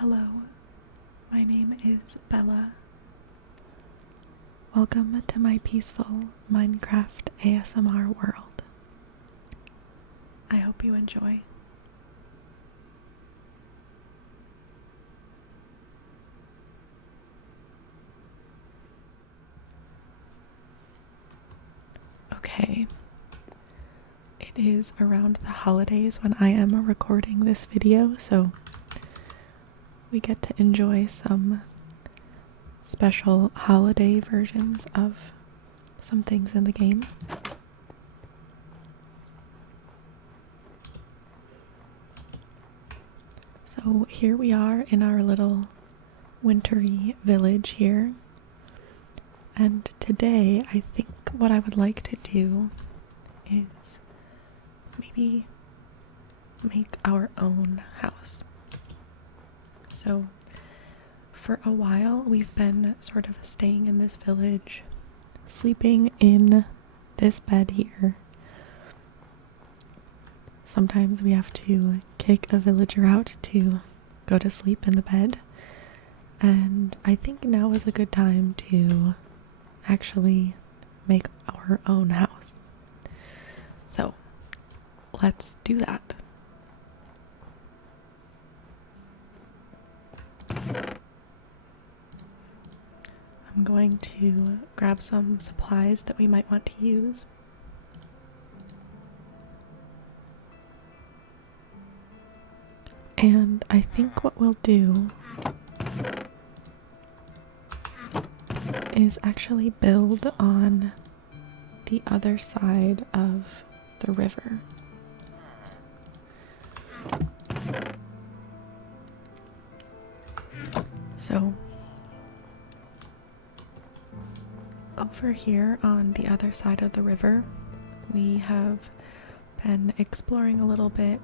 Hello, my name is Bella. Welcome to my peaceful Minecraft ASMR world. I hope you enjoy. Okay, it is around the holidays when I am recording this video, so we get to enjoy some special holiday versions of some things in the game. So here we are in our little wintry village here. And today I think what I would like to do is maybe make our own house. So for a while we've been sort of staying in this village, sleeping in this bed here. Sometimes we have to kick a villager out to go to sleep in the bed, and I think now is a good time to actually make our own house. So let's do that. I'm going to grab some supplies that we might want to use. And I think what we'll do is actually build on the other side of the river. So over here on the other side of the river, we have been exploring a little bit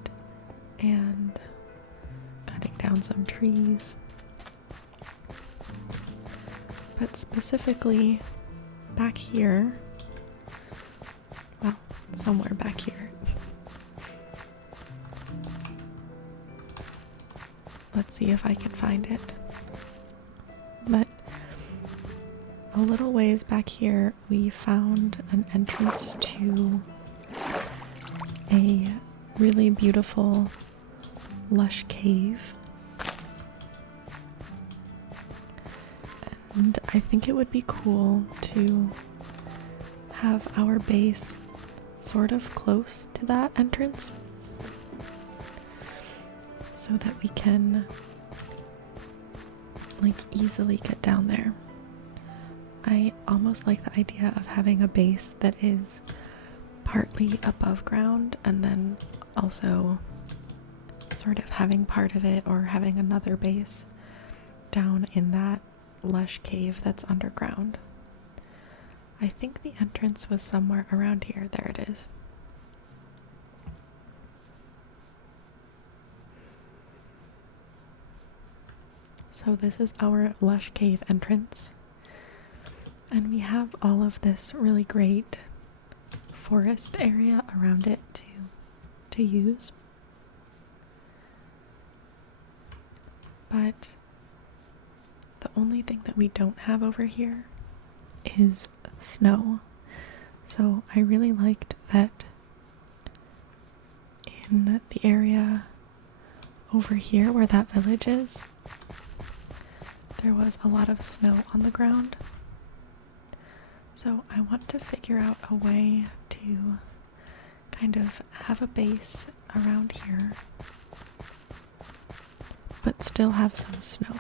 and cutting down some trees. But specifically back here, well, somewhere back here. Let's see if I can find it. But a little ways back here, we found an entrance to a really beautiful lush cave. And I think it would be cool to have our base sort of close to that entrance so that we can easily get down there. I almost like the idea of having a base that is partly above ground and then also sort of having part of it or having another base down in that lush cave that's underground. I think the entrance was somewhere around here. There it is. So this is our lush cave entrance. And we have all of this really great forest area around it to use. But the only thing that we don't have over here is snow. So I really liked that in the area over here where that village is, there was a lot of snow on the ground. So I want to figure out a way to kind of have a base around here, but still have some snow.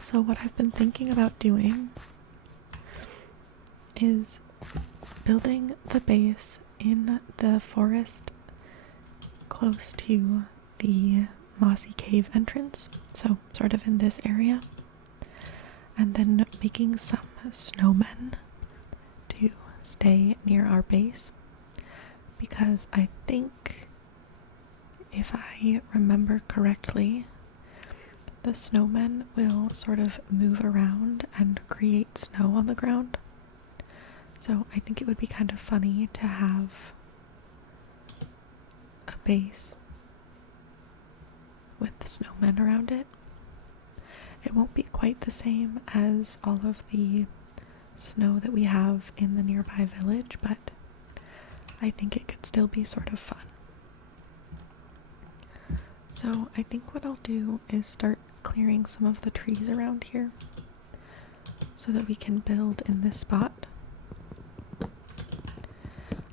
So what I've been thinking about doing is building the base in the forest close to the mossy cave entrance, so sort of in this area, and then making some snowmen to stay near our base, because I think, if I remember correctly, the snowmen will sort of move around and create snow on the ground. So I think it would be kind of funny to have a base with snowmen around it. It won't be quite the same as all of the snow that we have in the nearby village, but I think it could still be sort of fun. So I think what I'll do is start clearing some of the trees around here so that we can build in this spot.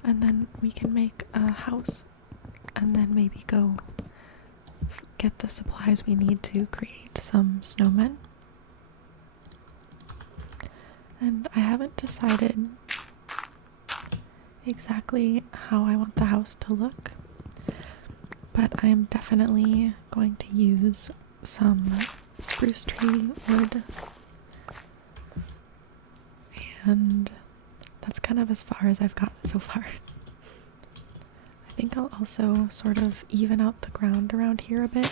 And then we can make a house and then maybe go get the supplies we need to create some snowmen. And I haven't decided exactly how I want the house to look, but I am definitely going to use some spruce tree wood, and that's kind of as far as I've gotten so far. I think I'll also sort of even out the ground around here a bit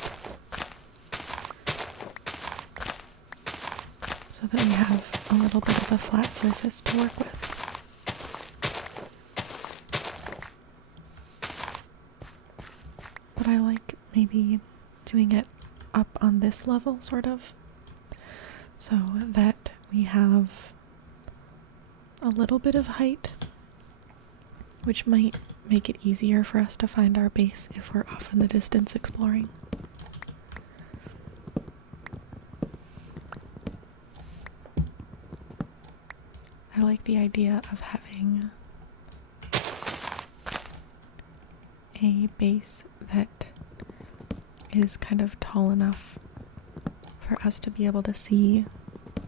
so that we have a little bit of a flat surface to work with. But I like maybe doing it up on this level, sort of, so that we have a little bit of height, which might make it easier for us to find our base if we're off in the distance exploring. I like the idea of having a base that is kind of tall enough for us to be able to see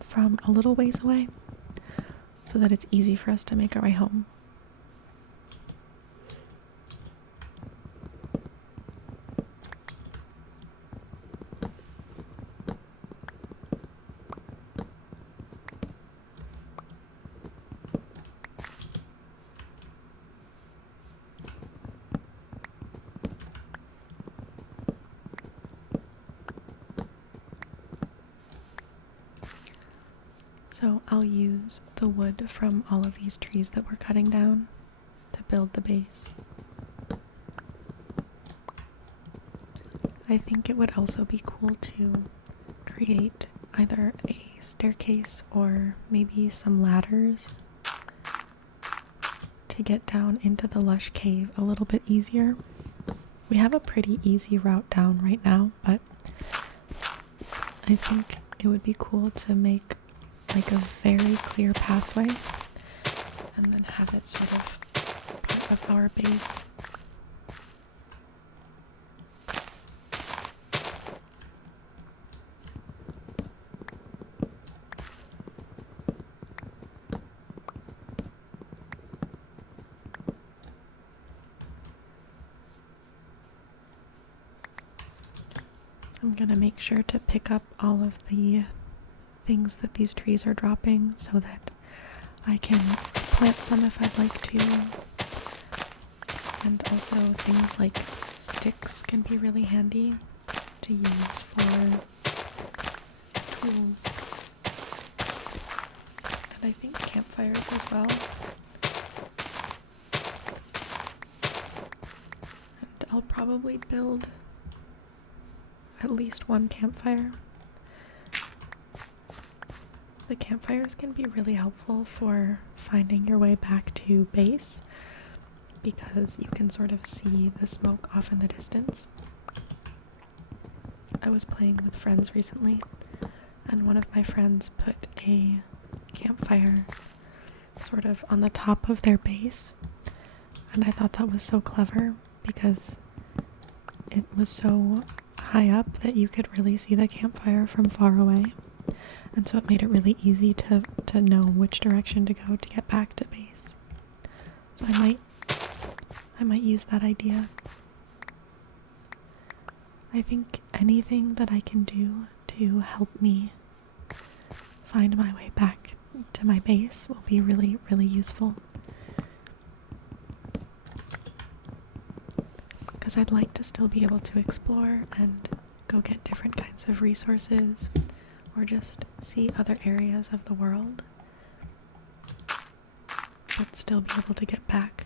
from a little ways away, so that it's easy for us to make our way home. So I'll use the wood from all of these trees that we're cutting down to build the base. I think it would also be cool to create either a staircase or maybe some ladders to get down into the lush cave a little bit easier. We have a pretty easy route down right now, but I think it would be cool to make like a very clear pathway and then have it sort of part of our base. I'm gonna make sure to pick up all of the things that these trees are dropping so that I can plant some if I'd like to. And also things like sticks can be really handy to use for tools. And I think campfires as well. And I'll probably build at least one campfire. The campfires can be really helpful for finding your way back to base because you can sort of see the smoke off in the distance. I was playing with friends recently, and one of my friends put a campfire sort of on the top of their base, and I thought that was so clever because it was so high up that you could really see the campfire from far away. And so it made it really easy to know which direction to go to get back to base. So I might use that idea. I think anything that I can do to help me find my way back to my base will be really, really useful. Because I'd like to still be able to explore and go get different kinds of resources, or just see other areas of the world, but still be able to get back.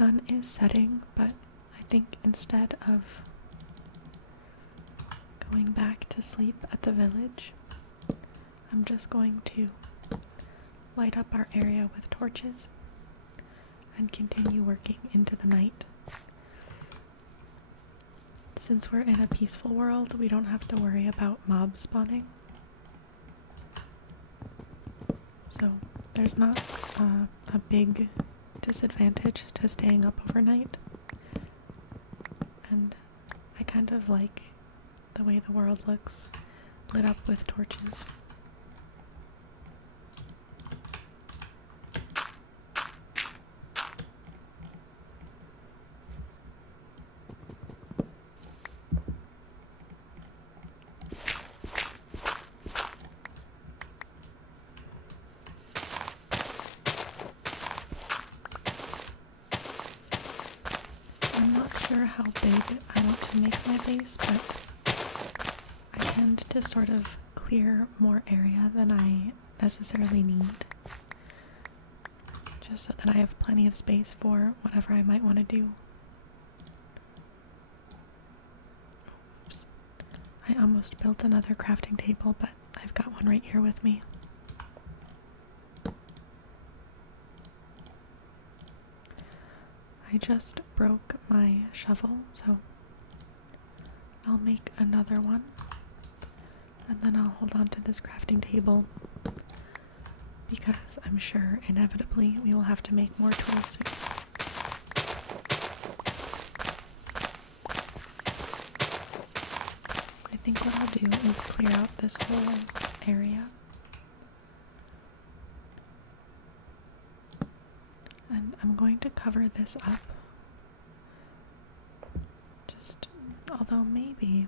sun is setting, but I think instead of going back to sleep at the village, I'm just going to light up our area with torches and continue working into the night. Since we're in a peaceful world, we don't have to worry about mobs spawning. So there's not a big disadvantage to staying up overnight. And I kind of like the way the world looks lit up with torches. I'm not sure how big I want to make my base, but I tend to sort of clear more area than I necessarily need, just so that I have plenty of space for whatever I might want to do. Oops. I almost built another crafting table, but I've got one right here with me. I just broke my shovel, so I'll make another one, and then I'll hold on to this crafting table because I'm sure inevitably we will have to make more tools soon. I think what I'll do is clear out this whole area. And I'm going to cover this up. Although maybe.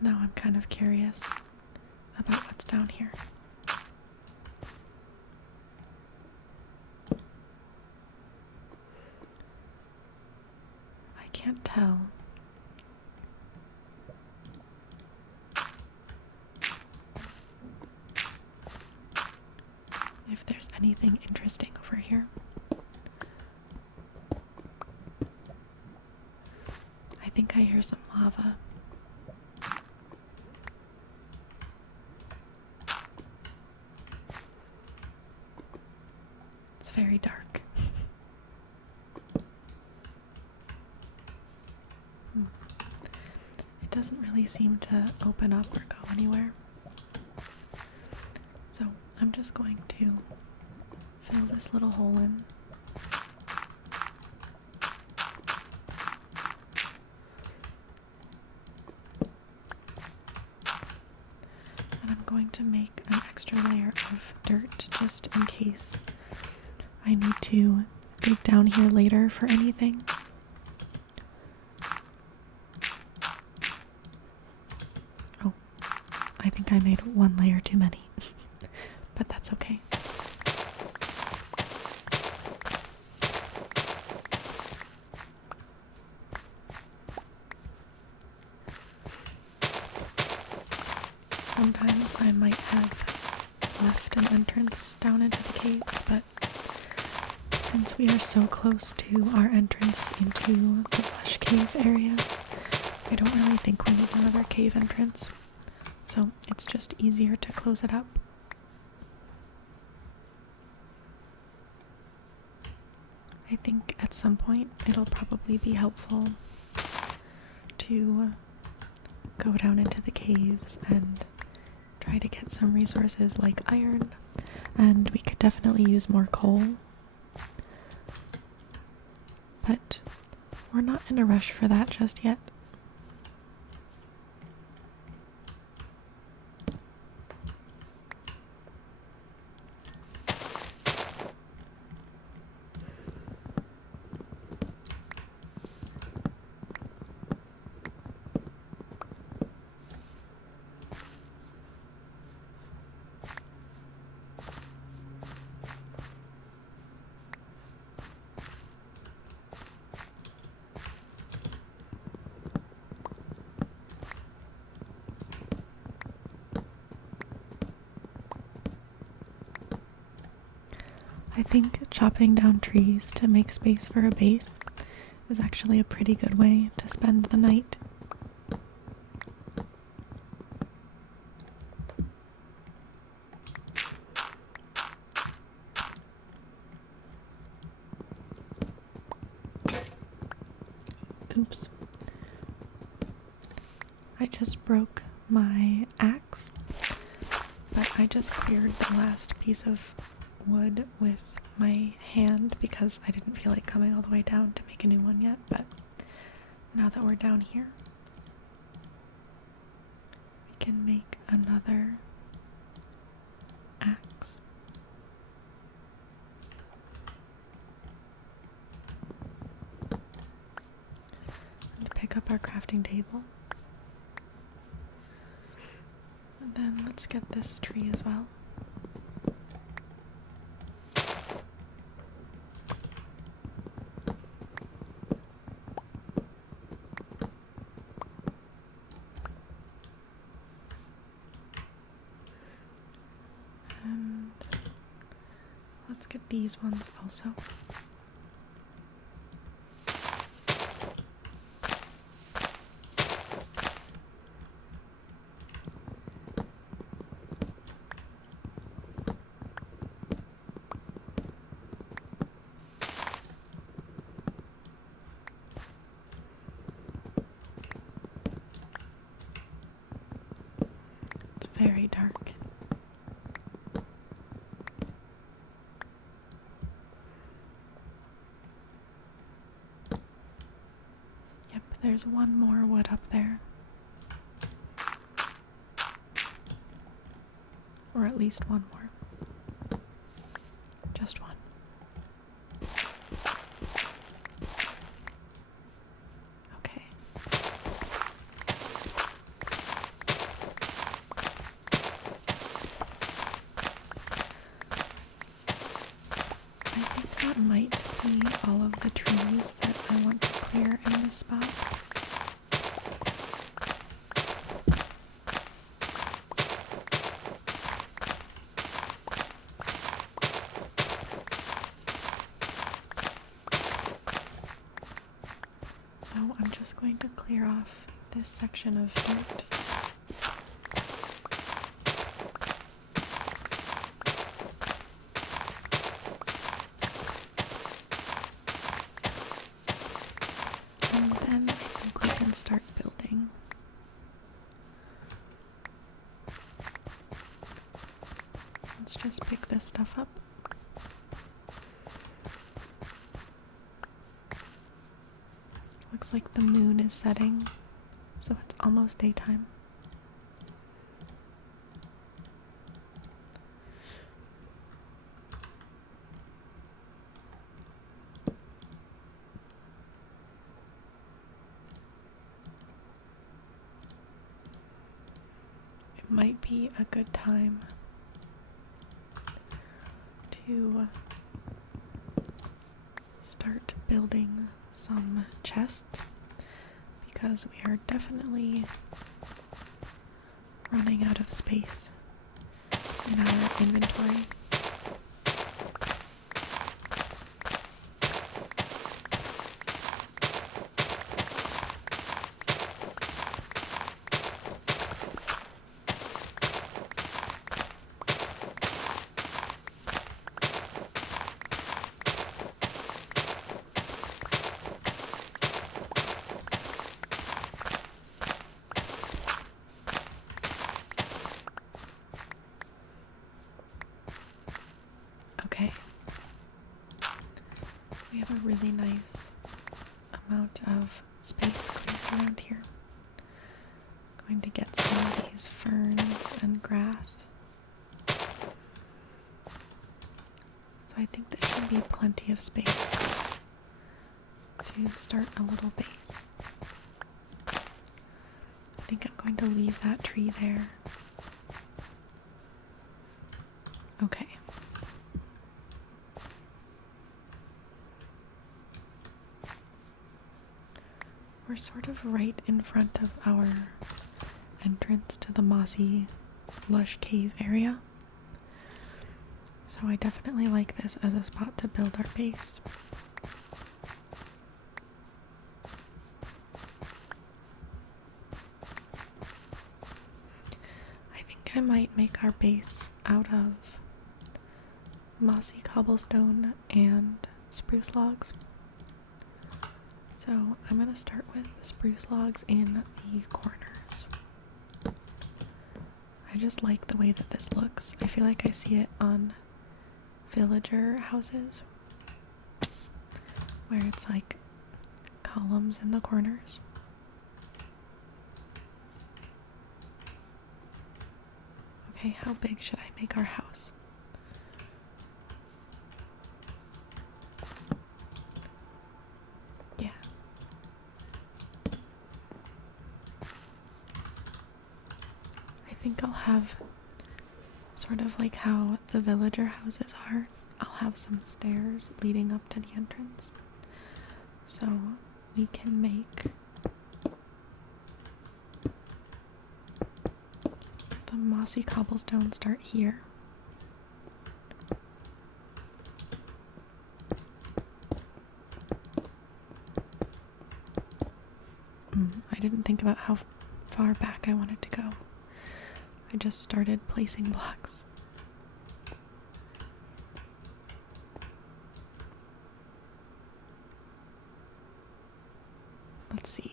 Now I'm kind of curious about what's down here. I can't tell. If there's anything interesting over here. I think I hear some lava. It's very dark. It doesn't really seem to open up or go anywhere. So I'm just going to fill this little hole in. And I'm going to make an extra layer of dirt just in case I need to dig down here later for anything. Oh, I think I made one layer too many. But that's okay. Sometimes I might have left an entrance down into the caves, but since we are so close to our entrance into the lush cave area, I don't really think we need another cave entrance, so it's just easier to close it up. I think at some point it'll probably be helpful to go down into the caves and try to get some resources like iron, and we could definitely use more coal. But we're not in a rush for that just yet. I think chopping down trees to make space for a base is actually a pretty good way to spend the night. Oops. I just broke my axe, but I just cleared the last piece of wood with my hand because I didn't feel like coming all the way down to make a new one yet, but now that we're down here, we can make another axe. And pick up our crafting table. And then let's get this tree as well. And let's get these ones also. It's very dark. Yep, there's one more wood up there. Or at least one more. Just one. Okay. I think that might be all of the trees that I want to clear in this spot. So I'm just going to clear off this section of dirt. And then I think we can start building. Let's just pick this stuff up. Looks like the moon is setting, so it's almost daytime. It might be a good time to start building some chests because we are definitely running out of space in our inventory. Okay. We have a really nice amount of space cleared around here. Going to get some of these ferns and grass. So I think there should be plenty of space to start a little base. I think I'm going to leave that tree there. Okay. We're sort of right in front of our entrance to the mossy, lush cave area. So I definitely like this as a spot to build our base. I think I might make our base out of mossy cobblestone and spruce logs. So I'm going to start with spruce logs in the corners. I just like the way that this looks. I feel like I see it on villager houses where it's like columns in the corners. Okay, how big should I make our house? Yeah. I think I'll have sort of like how the villager houses are. I'll have some stairs leading up to the entrance. So we can make the mossy cobblestone start here. I didn't think about how far back I wanted to go. I just started placing blocks. Let's see.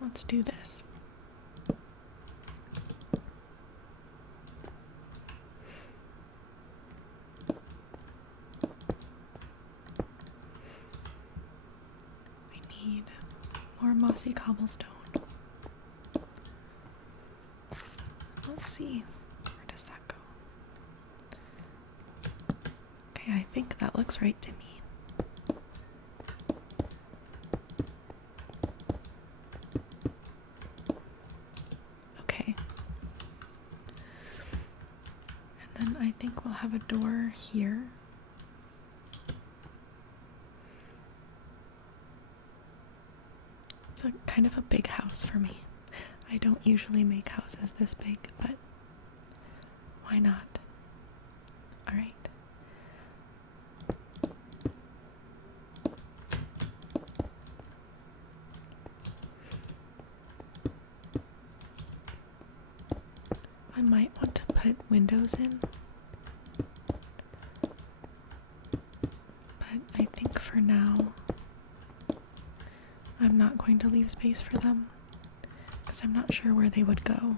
Let's do this. We need more mossy cobblestone. Let's see. Where does that go? Okay, I think that looks right to me. Okay. And then I think we'll have a door here. It's a kind of a big house for me. I don't usually make houses this big, but why not? All right. I might want to put windows in, but I think for now I'm not going to leave space for them because I'm not sure where they would go.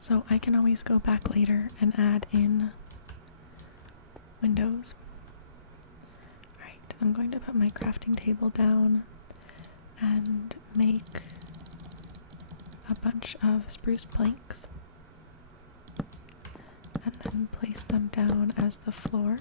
So I can always go back later and add in windows. Alright, I'm going to put my crafting table down and make a bunch of spruce planks and then place them down as the floor.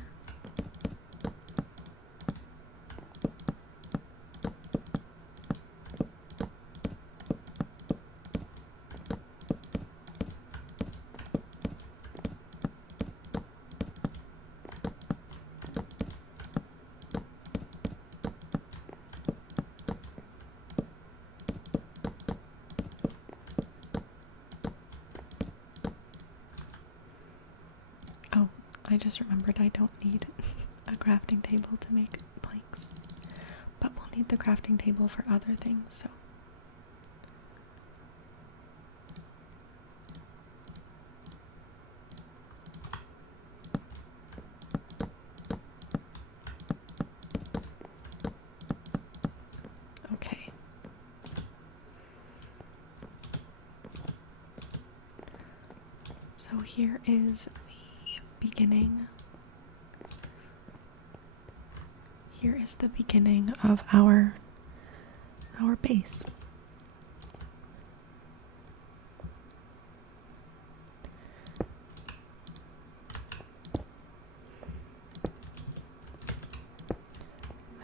Oh, I just remembered I don't need a crafting table to make planks, but we'll need the crafting table for other things, so. Okay. So here is the beginning. Here is the beginning of our base.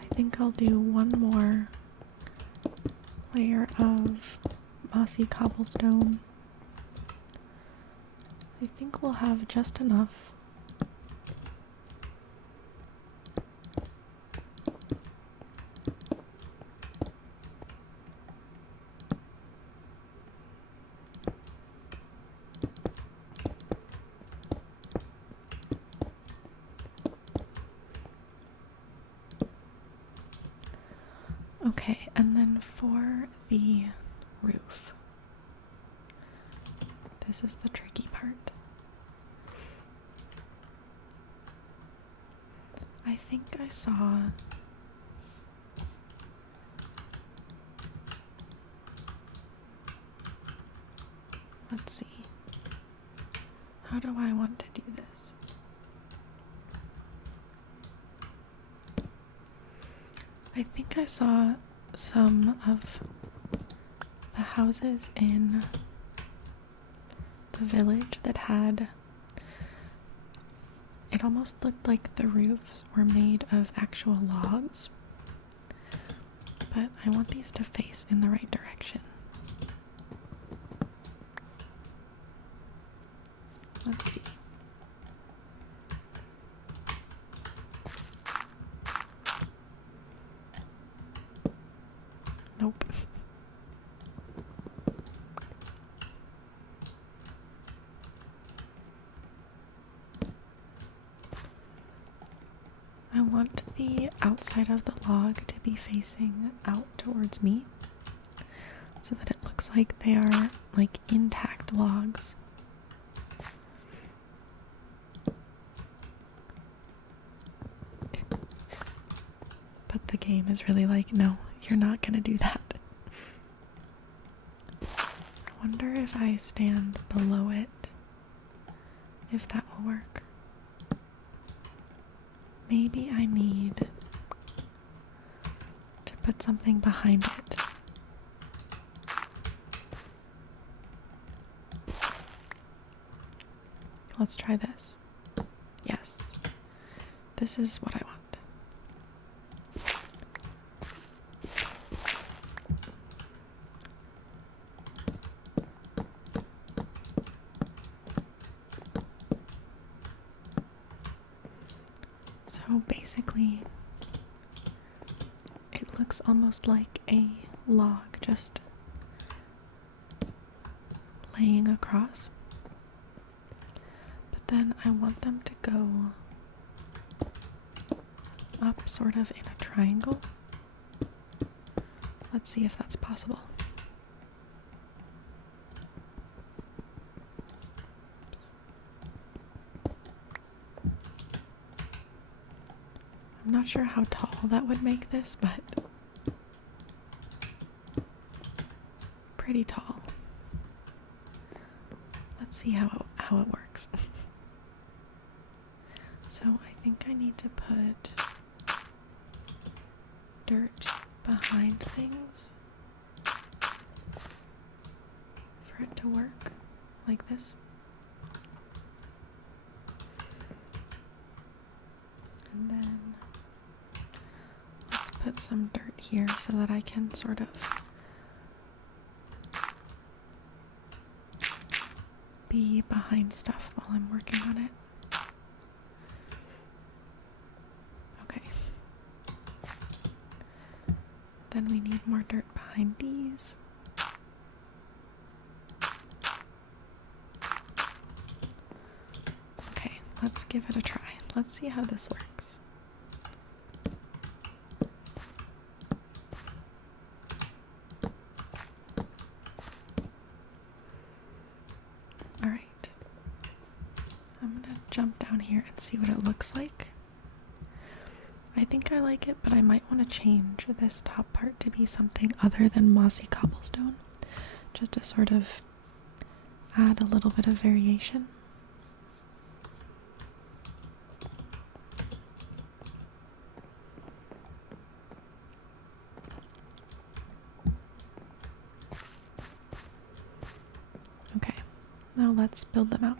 I think I'll do one more layer of mossy cobblestone I think we'll have just enough. Okay, and then for the roof, this is the tricky part. I think I saw let's see. How do I want to do this? I think I saw some of the houses in the village that had, it almost looked like the roofs were made of actual logs, but I want these to face in the right direction. Let's see. Nope. I want the outside of the log to be facing out towards me so that it looks like they are like intact logs. But the game is really like, no, you're not gonna do that. I wonder if I stand below it, if that will work. Maybe I need to put something behind it. Let's try this. Yes, this is what I want. So basically, it looks almost like a log just laying across. But then I want them to go up sort of in a triangle. Let's see if that's possible. I'm not sure how tall that would make this, but pretty tall. Let's see how it works. So I think I need to put dirt behind things for it to work like this. And then let's put some dirt here so that I can sort of be behind stuff while I'm working on it. Okay. Then we need more dirt behind these. Okay, let's give it a try. Let's see how this works. Alright. I'm gonna jump down here and see what it looks like. I think I like it, but I might want to change this top part to be something other than mossy cobblestone, just to sort of add a little bit of variation. Okay, now let's build them out.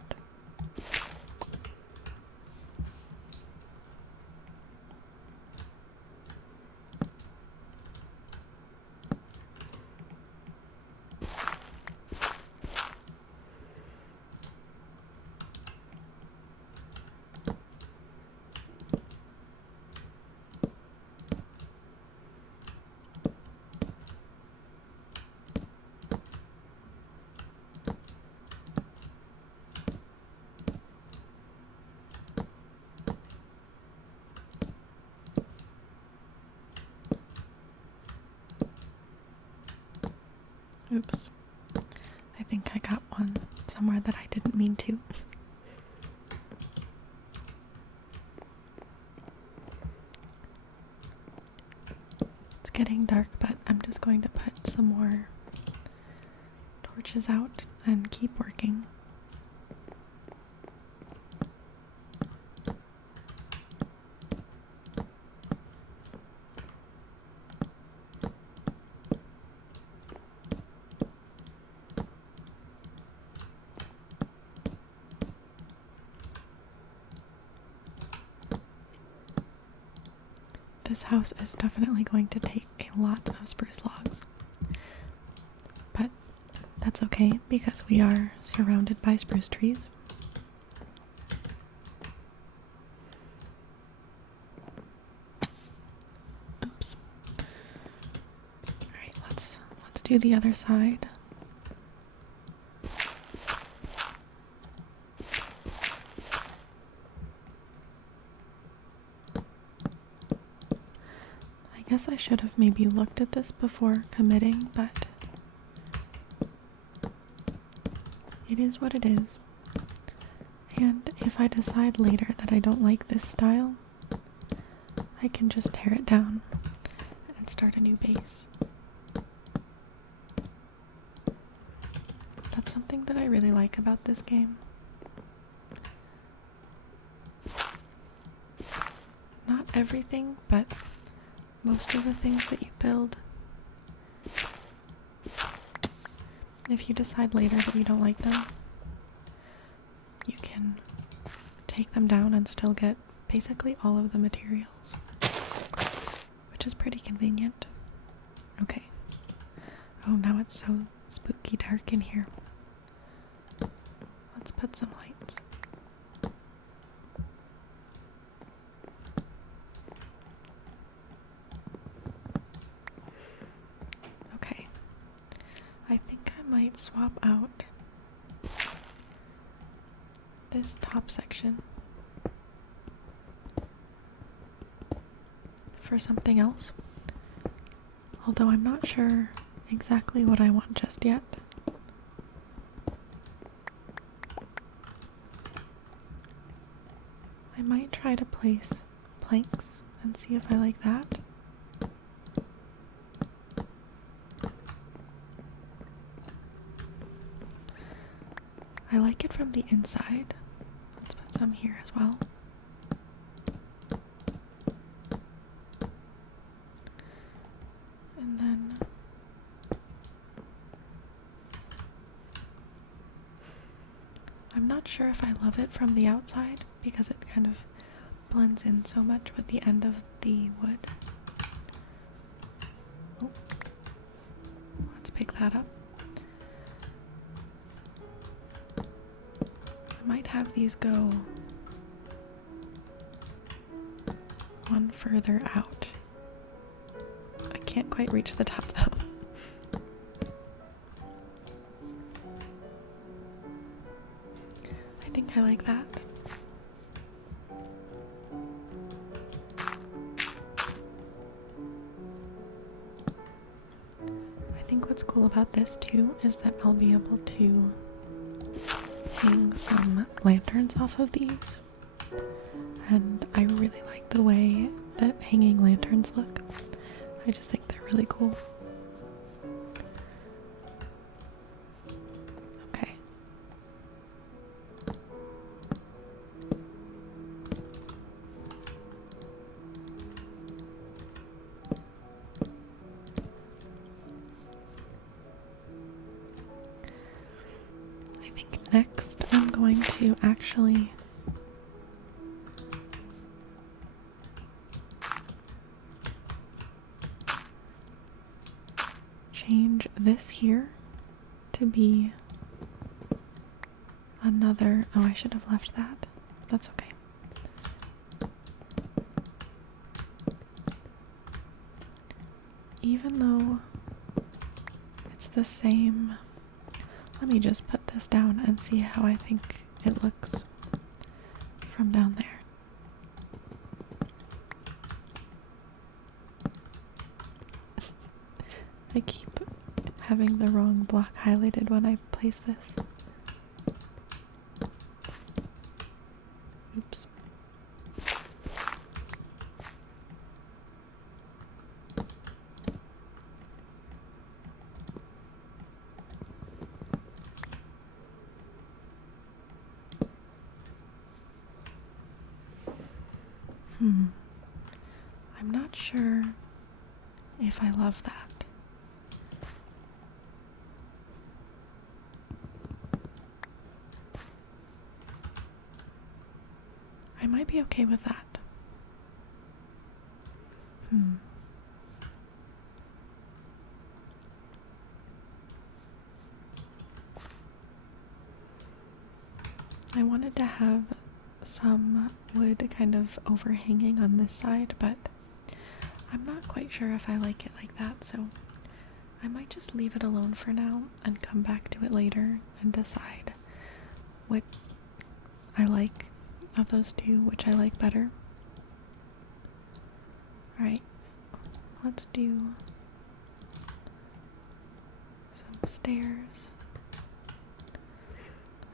Oops. I think I got one somewhere that I didn't mean to. It's getting dark, but I'm just going to put some more torches out and keep working. This house is definitely going to take a lot of spruce logs, but that's okay because we are surrounded by spruce trees. Oops. Alright, let's do the other side. I guess I should have maybe looked at this before committing, but it is what it is. And if I decide later that I don't like this style, I can just tear it down and start a new base. That's something that I really like about this game. Not everything, but most of the things that you build, if you decide later that you don't like them, you can take them down and still get basically all of the materials, which is pretty convenient. Okay. Oh, now it's so spooky dark in here. Let's put some lights. Okay. I think I might swap out this top section for something else, although I'm not sure exactly what I want just yet. I might try to place planks and see if I like that. I like it from the inside. Let's put some here as well. And then I'm not sure if I love it from the outside because it kind of blends in so much with the end of the wood. Oh. Let's pick that up. I might have these go one further out. I can't quite reach the top though. I think I like that. I think what's cool about this too is that I'll be able to hang some lanterns off of these, and I really like the way that hanging lanterns look. I just think they're really cool. Okay. I think next I'm going to actually change this here to be another. Oh, I should have left that. That's okay. Even though it's the same, let me just put this down and see how I think it looks from down there. having the wrong block highlighted when I place this. Oops. I'm not sure if I love that. I might be okay with that. I wanted to have some wood kind of overhanging on this side, but I'm not quite sure if I like it like that, so I might just leave it alone for now and come back to it later and decide what I like of those two, which I like better. Alright, let's do some stairs.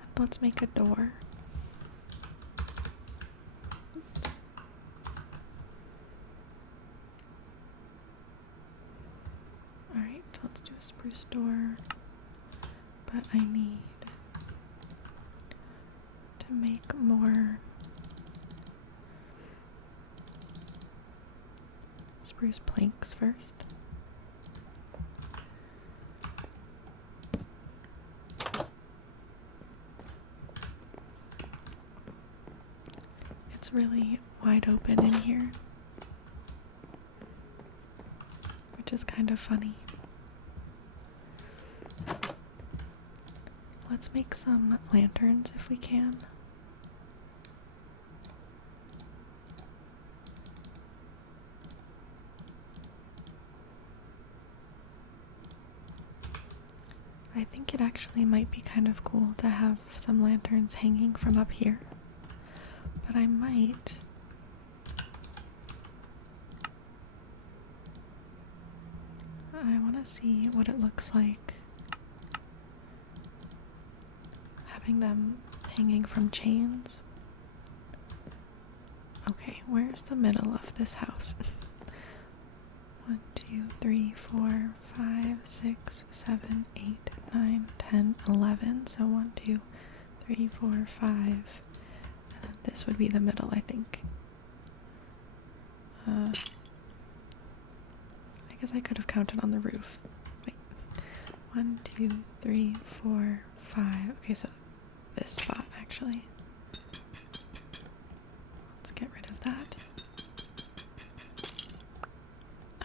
And let's make a door. Oops. Alright, let's do a spruce door. But I need to make more spruce planks first. It's really wide open in here, which is kind of funny. Let's make some lanterns if we can. I think it actually might be kind of cool to have some lanterns hanging from up here, but I might want to see what it looks like having them hanging from chains. Okay, where's the middle of this house? 1, 2, 3, 4, 5, 6, 7, 8, 9, 10, 11. So 1, 2, 3, 4, 5. And then this would be the middle, I think. I guess I could have counted on the roof. Wait. 1, 2, 3, 4, 5. Okay, so this spot actually. Let's get rid of that.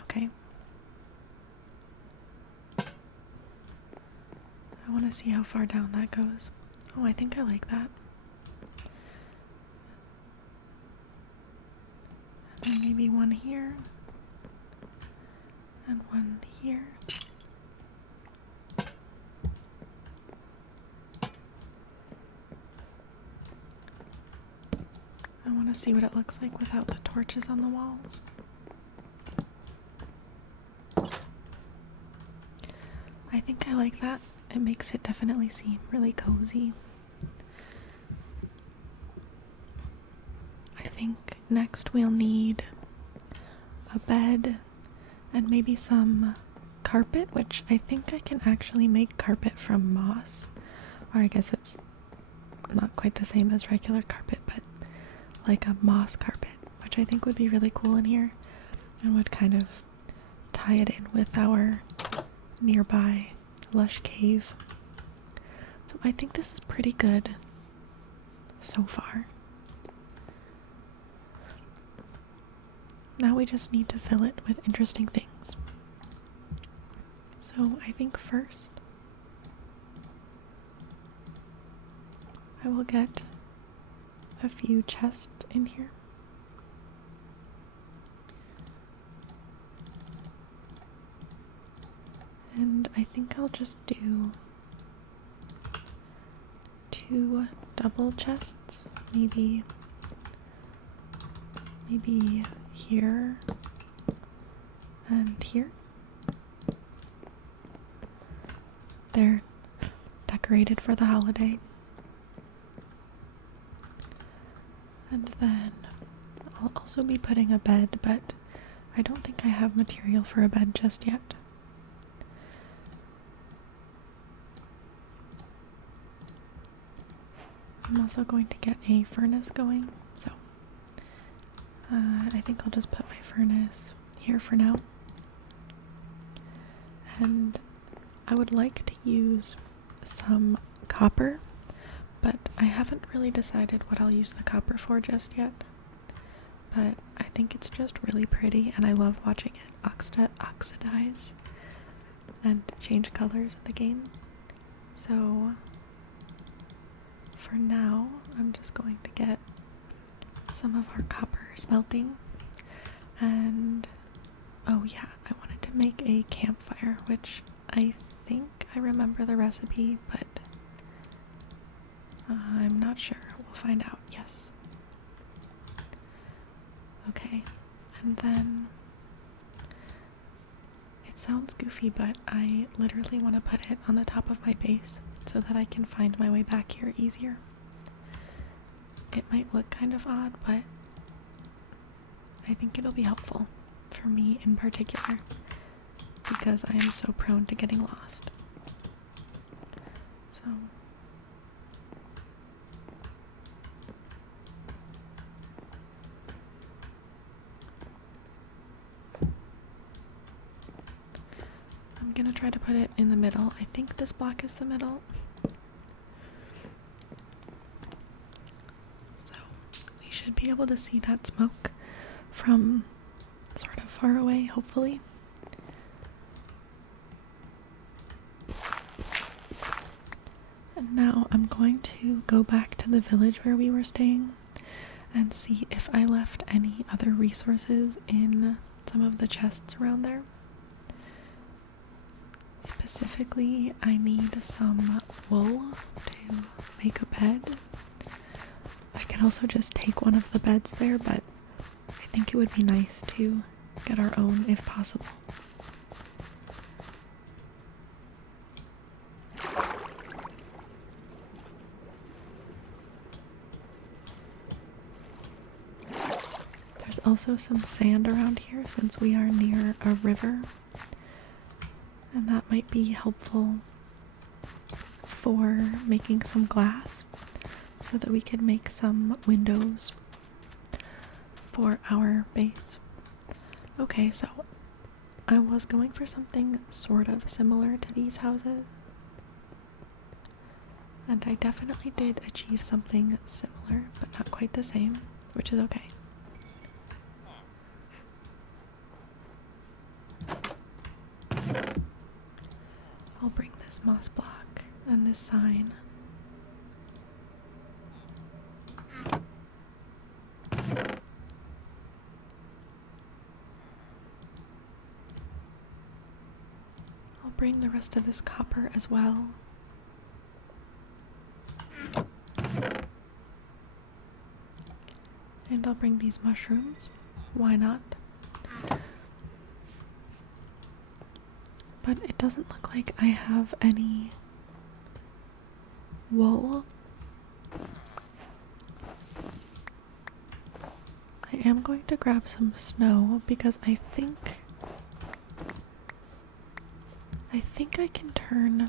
Okay. I want to see how far down that goes. Oh, I think I like that. And then maybe one here. And one here. I want to see what it looks like without the torches on the walls. I think I like that. It makes it definitely seem really cozy. I think next we'll need a bed and maybe some carpet, which I think I can actually make carpet from moss. Or I guess it's not quite the same as regular carpet, but like a moss carpet, which I think would be really cool in here and would kind of tie it in with our nearby lush cave. So I think this is pretty good so far. Now we just need to fill it with interesting things. So I think first I will get a few chests in here. And I think I'll just do 2 double chests, maybe here and here. they're decorated for the holiday. And then I'll also be putting a bed, but I don't think I have material for a bed just yet. I'm also going to get a furnace going, so I think I'll just put my furnace here for now. And I would like to use some copper, but I haven't really decided what I'll use the copper for just yet. But I think it's just really pretty, and I love watching it oxidize and change colors in the game. So for now, I'm just going to get some of our copper smelting. And oh yeah, I wanted to make a campfire, which I think I remember the recipe, but I'm not sure. We'll find out. Yes. Okay, and then it sounds goofy, but I literally want to put it on the top of my base so that I can find my way back here easier. It might look kind of odd, but I think it'll be helpful for me in particular because I am so prone to getting lost. So I'm gonna try to put it in the middle. I think this block is the middle. So we should be able to see that smoke from sort of far away, hopefully. And now I'm going to go back to the village where we were staying and see if I left any other resources in some of the chests around there. Specifically, I need some wool to make a bed. I can also just take one of the beds there, but I think it would be nice to get our own if possible. There's also some sand around here since we are near a river, and that might be helpful for making some glass so that we could make some windows for our base. Okay, so I was going for something sort of similar to these houses, and I definitely did achieve something similar, but not quite the same, which is okay. I'll bring this moss block and this sign. I'll bring the rest of this copper as well. And I'll bring these mushrooms. Why not? But it doesn't look like I have any wool. I am going to grab some snow because I think I can turn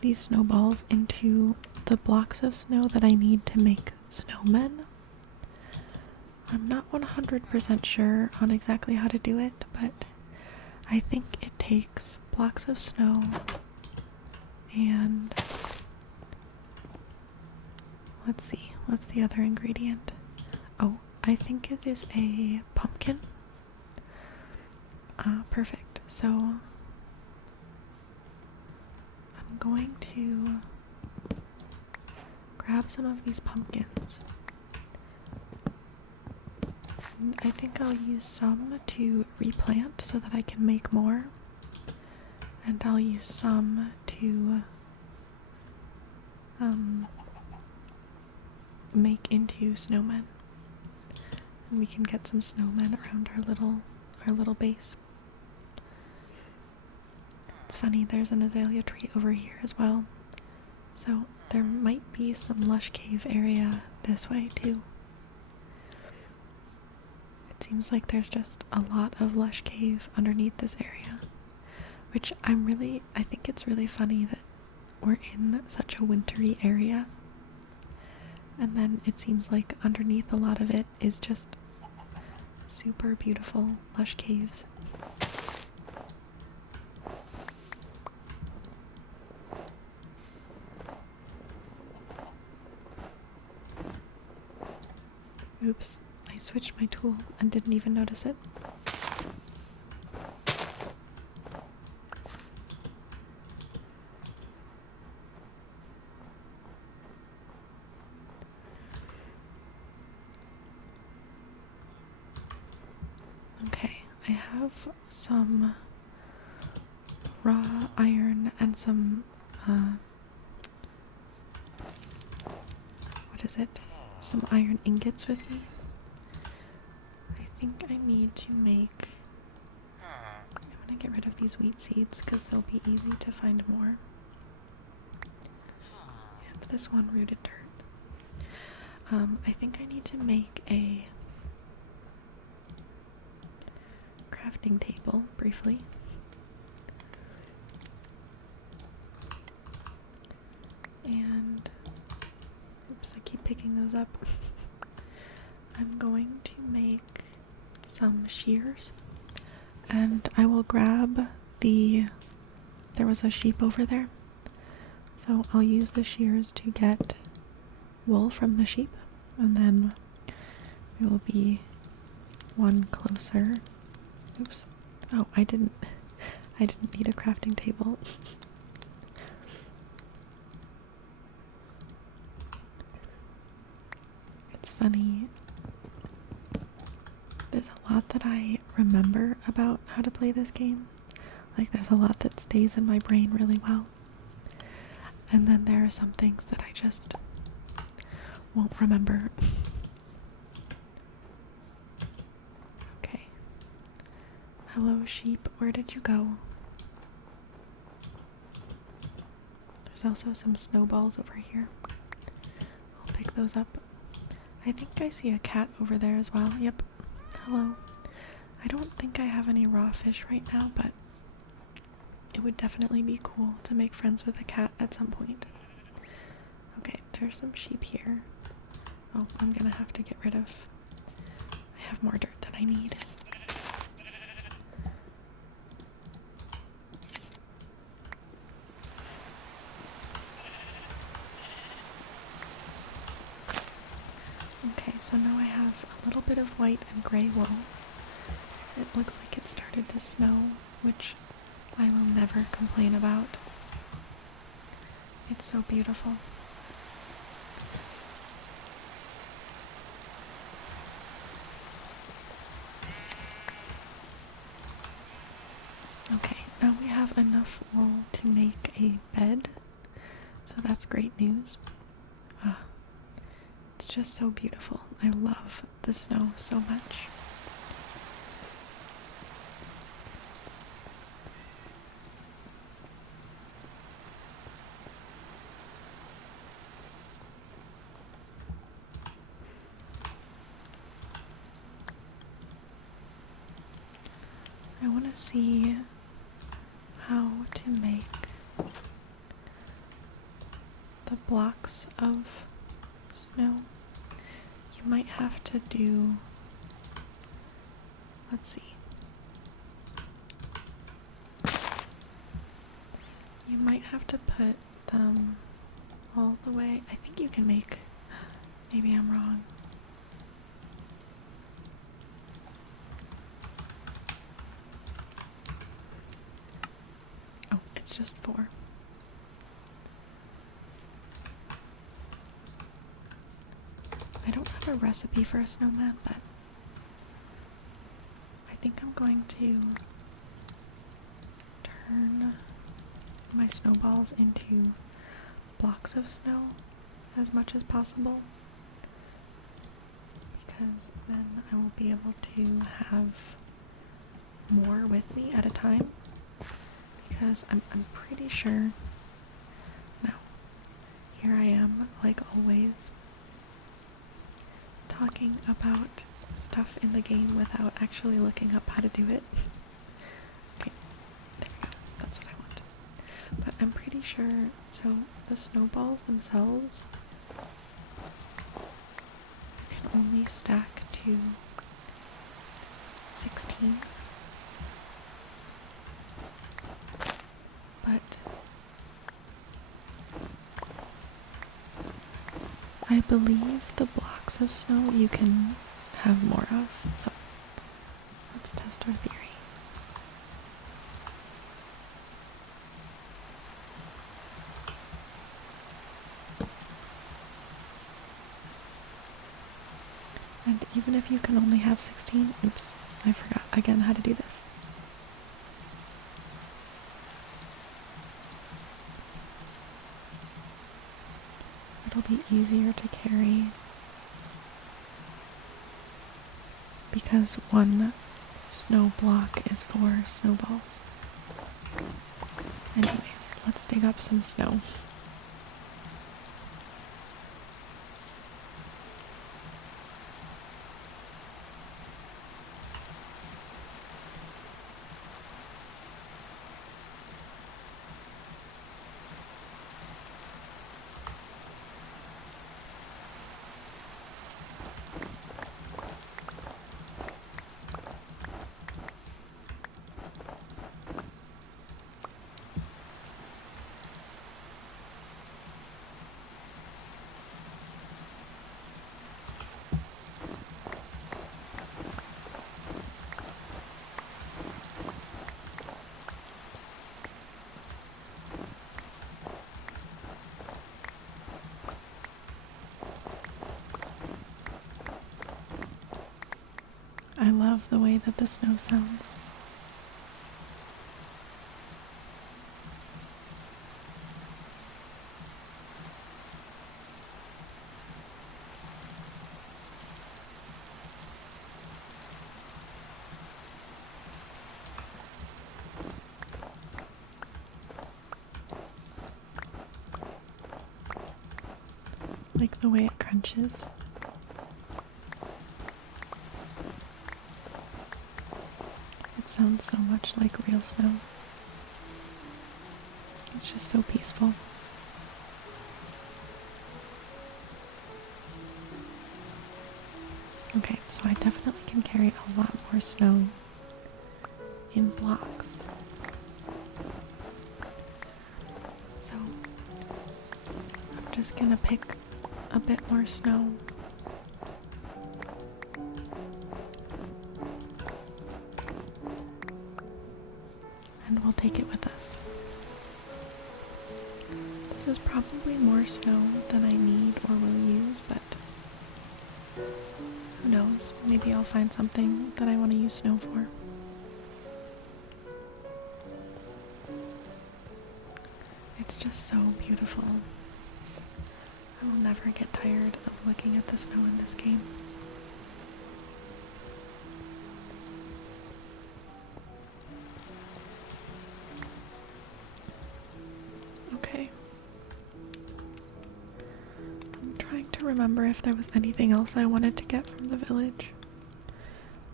these snowballs into the blocks of snow that I need to make snowmen. I'm not 100% sure on exactly how to do it, but I think it takes blocks of snow and let's see, what's the other ingredient? Oh, I think it is a pumpkin. Perfect. So I'm going to grab some of these pumpkins. And I think I'll use some to replant so that I can make more. And I'll use some to make into snowmen. And we can get some snowmen around our little base. It's funny, there's an azalea tree over here as well. So there might be some lush cave area this way too. It seems like there's just a lot of lush cave underneath this area, which I think it's really funny that we're in such a wintry area, and then it seems like underneath a lot of it is just super beautiful lush caves. Oops, I switched my tool and didn't even notice it. Okay, I have some raw iron and some, what is it? Some iron ingots with me. I think I need to make, I'm gonna get rid of these wheat seeds because they'll be easy to find more. And this one rooted dirt. I think I need to make a crafting table briefly. And oops, I keep picking those up. I'm going to make some shears, and I will grab there was a sheep over there, so I'll use the shears to get wool from the sheep, and then we will be one closer. Oops. Oh, I didn't need a crafting table. It's funny. There's a lot that I remember about how to play this game. Like, there's a lot that stays in my brain really well. And then there are some things that I just won't remember. Okay. Hello, sheep. Where did you go? There's also some snowballs over here. I'll pick those up. I think I see a cat over there as well. Yep. Hello. I don't think I have any raw fish right now, but it would definitely be cool to make friends with a cat at some point. Okay, there's some sheep here. Oh, I'm gonna have to get rid of... I have more dirt than I need. Okay, so now I have a little bit of white and gray wool. It looks like it started to snow, which I will never complain about. It's so beautiful. Okay, now we have enough wool to make a bed, so that's great news. It's just so beautiful. I love the snow so much. I want to see how to make the blocks of snow. You might have to do, let's see. You might have to put them all the way. I think you can make, maybe I'm wrong. Oh, it's just 4. I don't have a recipe for a snowman, but I think I'm going to turn my snowballs into blocks of snow as much as possible, because then I will be able to have more with me at a time, because I'm pretty sure. Now, here I am, like always, talking about stuff in the game without actually looking up how to do it. Okay, there we go. That's what I want. But I'm pretty sure, so the snowballs themselves can only stack to 16. But I believe the blocks of snow you can have more of, so let's test our theory. And even if you can only have 16, oops, I forgot again how to do this. It'll be easier to carry because one snow block is 4 snowballs. Anyways, let's dig up some snow. I love the way that the snow sounds. Like the way it crunches. It sounds so much like real snow. It's just so peaceful. Okay, so I definitely can carry a lot more snow in blocks. So I'm just gonna pick a bit more snow. And we'll take it with us. This is probably more snow than I need or will use, but who knows? Maybe I'll find something that I want to use snow for. It's just so beautiful. I will never get tired of looking at the snow in this game. Okay. I'm trying to remember if there was anything else I wanted to get from the village.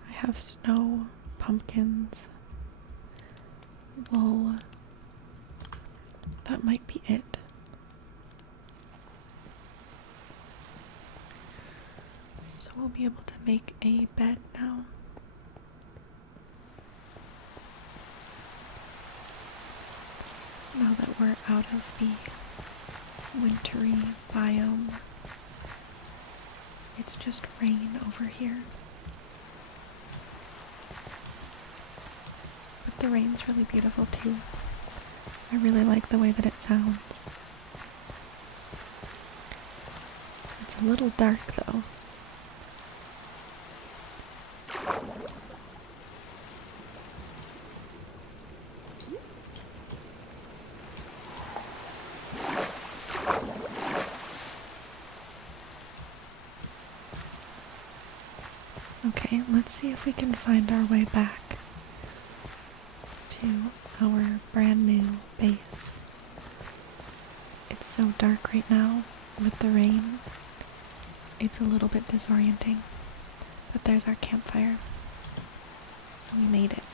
I have snow, pumpkins, wool. That might be it. So we'll be able to make a bed now. Now that we're out of the wintry biome, it's just rain over here. But the rain's really beautiful too. I really like the way that it sounds. It's a little dark though. Okay, let's see if we can find our way back to our brand new so dark right now with the rain. It's a little bit disorienting, but there's our campfire. So we made it.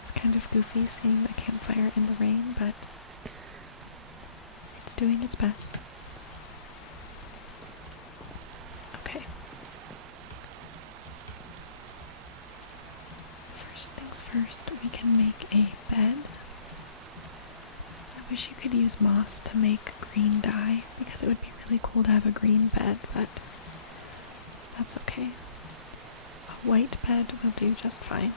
It's kind of goofy seeing the campfire in the rain, but it's doing its best. Okay. First things first, we can make a bed. I wish you could use moss to make green dye, because it would be really cool to have a green bed, but that's okay. A white bed will do just fine.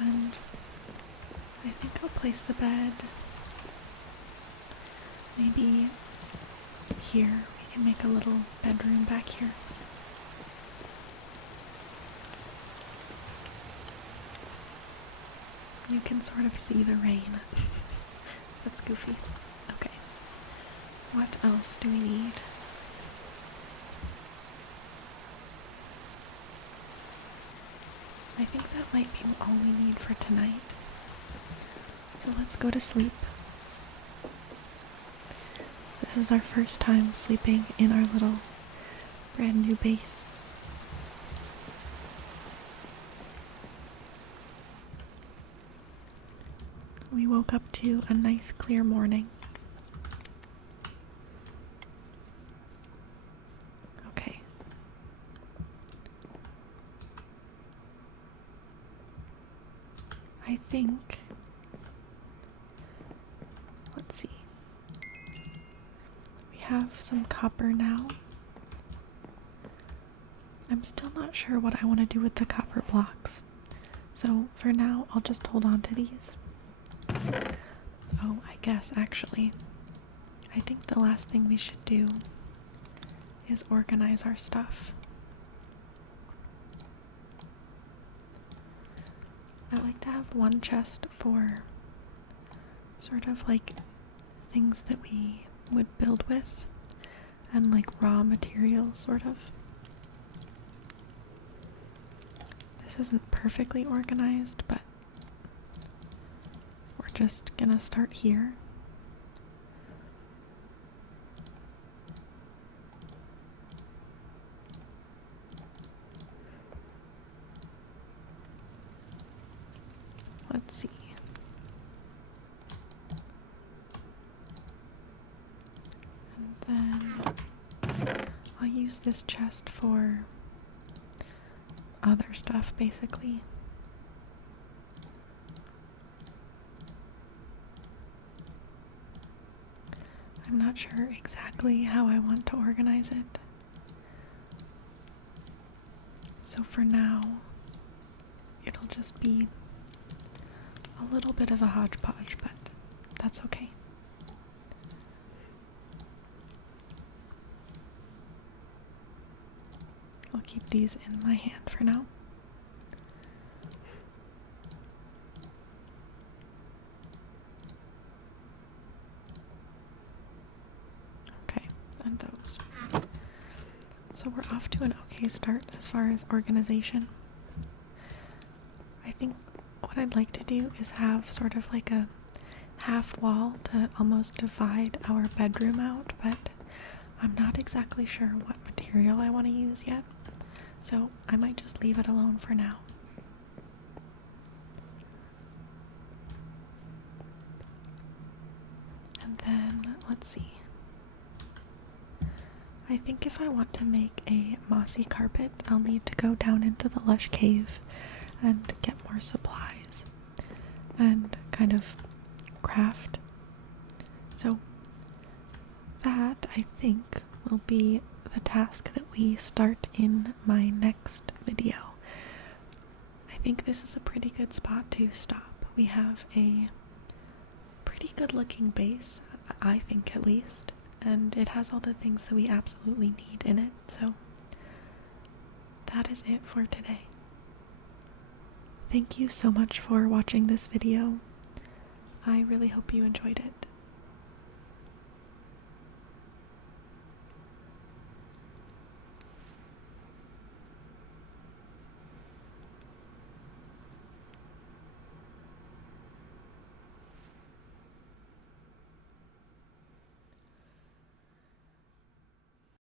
And I think I'll place the bed maybe here. We can make a little bedroom back here. You can sort of see the rain. That's goofy. Okay. What else do we need? I think that might be all we need for tonight. So let's go to sleep. This is our first time sleeping in our little brand new base. We woke up to a nice clear morning. Okay. I think, let's see, we have some copper now. I'm still not sure what I want to do with the copper blocks, so for now I'll just hold on to these. Oh, I guess actually, I think the last thing we should do is organize our stuff. I like to have one chest for sort of like things that we would build with and like raw materials, sort of. This isn't perfectly organized, but we're just gonna start here. Let's see. And then I'll use this chest for other stuff, basically. I'm not sure exactly how I want to organize it. So for now, it'll just be a little bit of a hodgepodge, but that's okay. I'll keep these in my hand for now. Okay, and those. So we're off to an okay start as far as organization. I think what I'd like to do is have sort of like a half wall to almost divide our bedroom out, but I'm not exactly sure what material I want to use yet, so I might just leave it alone for now. And then, let's see. I think if I want to make a mossy carpet, I'll need to go down into the lush cave and get more supplies and kind of craft. So that, I think, will be the task that we start in my next video. I think this is a pretty good spot to stop. We have a pretty good looking base, I think at least, and it has all the things that we absolutely need in it, so that is it for today. Thank you so much for watching this video. I really hope you enjoyed it.